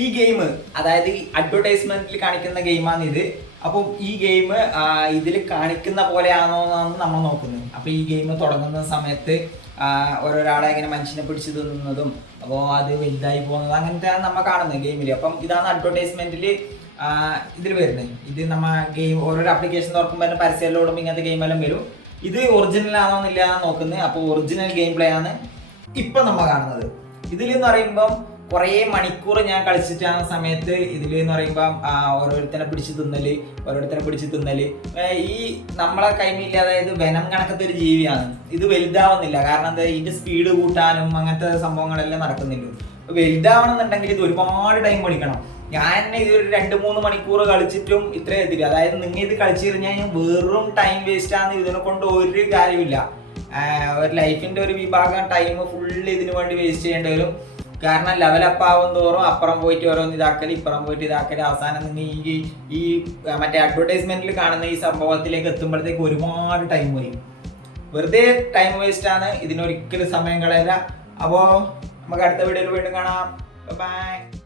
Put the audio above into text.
ഈ ഗെയിം അതായത് ഈ അഡ്വർടൈസ്മെന്റിൽ കാണിക്കുന്ന ഗെയിമാണ് ഇത്. അപ്പം ഈ ഗെയിം ഇതിൽ കാണിക്കുന്ന പോലെയാണോ എന്നാണ് നമ്മൾ നോക്കുന്നത്. അപ്പോൾ ഈ ഗെയിം തുടങ്ങുന്ന സമയത്ത് ഓരോരാളെ ഇങ്ങനെ മനുഷ്യനെ പിടിച്ചു തിന്നുന്നതും അപ്പോൾ അത് വലുതായി പോകുന്നത് അങ്ങനത്തെയാണ് നമ്മൾ കാണുന്നത് ഗെയിമിൽ. അപ്പം ഇതാണ് അഡ്വർടൈസ്മെന്റിൽ ഇതിൽ വരുന്നത്. ഇത് നമ്മ ഗെയിം ഓരോരോ ആപ്ലിക്കേഷൻ തുറക്കുമ്പോൾ തന്നെ പരസ്യമെല്ലാം ഓടുമ്പോൾ ഇങ്ങനത്തെ ഗെയിമെല്ലാം വരും. ഇത് ഒറിജിനൽ ആണോ എന്നില്ല നോക്കുന്നത്. അപ്പോൾ ഒറിജിനൽ ഗെയിം പ്ലേ ആണ് ഇപ്പം നമ്മൾ കാണുന്നത്. ഇതിലെന്ന് പറയുമ്പം കുറേ മണിക്കൂർ ഞാൻ കളിച്ചിട്ടാണ് സമയത്ത് ഇതിലെന്ന് പറയുമ്പം ഓരോരുത്തരെ പിടിച്ച് തിന്നല് ഈ നമ്മളെ കൈമില്ല. അതായത് വെനം കണക്കത്തെ ഒരു ജീവിയാണ്. ഇത് വലുതാവുന്നില്ല. കാരണം എന്താ, ഇതിന്റെ സ്പീഡ് കൂട്ടാനും അങ്ങനത്തെ സംഭവങ്ങളെല്ലാം നടക്കുന്നില്ല. വലുതാവണം എന്നുണ്ടെങ്കിൽ ഇത് ഒരുപാട് ടൈം കളിക്കണം. ഞാൻ ഇത് ഒരു 2-3 മണിക്കൂർ കളിച്ചിട്ടും ഇത്ര എത്തില്ല. അതായത് നിങ്ങൾ ഇത് കളിച്ചു കഴിഞ്ഞാൽ വെറും ടൈം വേസ്റ്റ് ആണ്. ഇതിനെ കൊണ്ട് ഒരു കാര്യമില്ല. ഒരു ലൈഫിന്റെ ഒരു വിഭാഗം ടൈം ഫുള്ള് ഇതിനു വേണ്ടി വേസ്റ്റ് ചെയ്യേണ്ടി വരും. കാരണം ലെവലപ്പ് ആവും തോറും അപ്പുറം പോയിട്ട് ഓരോന്ന് ഇതാക്കല്, ഇപ്പുറം പോയിട്ട് ഇതാക്കല്, അവസാനം നിങ്ങൾ ഈ മറ്റേ അഡ്വർടൈസ്മെന്റിൽ കാണുന്ന ഈ സംഭവത്തിലേക്ക് എത്തുമ്പോഴത്തേക്ക് ഒരുപാട് ടൈം വരും. വെറുതെ ടൈം വേസ്റ്റ് ആണ്. ഇതിനൊരിക്കലും സമയം കളയില്ല. അപ്പോൾ നമുക്ക് അടുത്ത വീഡിയോയിൽ വീണ്ടും കാണാം. ബൈ.